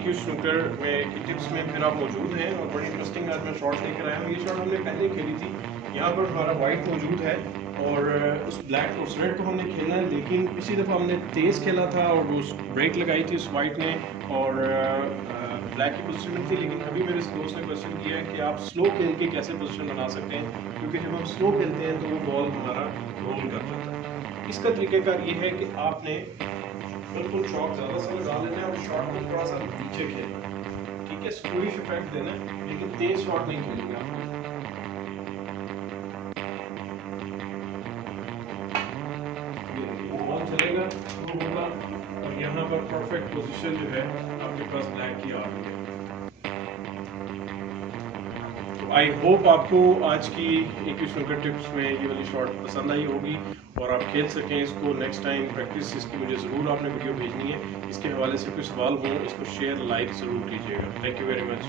EQ snooker में की tips में फिर आप मौजूद हैं और बड़ी इंटरेस्टिंग आज मैं शॉट लेकर आया हूँ। ये शॉट हमने पहले खेली थी, यहाँ पर हमारा वाइट मौजूद है और उस ब्लैक और रेड को हमने खेलना है, लेकिन इसी दफ़ा हमने तेज़ खेला था और उस ब्रेक लगाई थी उस वाइट ने और ब्लैक की पोजीशन में थी। लेकिन अभी मेरे दोस्त ने क्वेश्चन किया है कि आप स्लो खेल के कैसे पोजीशन बना सकते हैं, क्योंकि जब हम स्लो खेलते हैं तो वो बॉल हमारा रोल कर जाता है। इसका तरीक़ाकार ये है कि आपने बिल्कुल चौक ज़्यादा सा लगा लेना है और शॉट को थोड़ा सा पीछे खेलना है, ठीक है। स्क्विश इफेक्ट देना है, लेकिन तेज शॉट नहीं खेलेंगे आप। बॉल चलेगा, थ्रू होगा और यहाँ पर परफेक्ट पोजीशन जो है आपके पास ब्लैक की आ रही है। आई होप आपको आज की EQ स्नूकर टिप्स में ये वाली शॉट पसंद आई होगी और आप खेल सकें इसको। नेक्स्ट टाइम प्रैक्टिस इसकी मुझे ज़रूर आपने वीडियो भेजनी है। इसके हवाले से कोई सवाल हो इसको शेयर लाइक ज़रूर कीजिएगा। Thank you very much.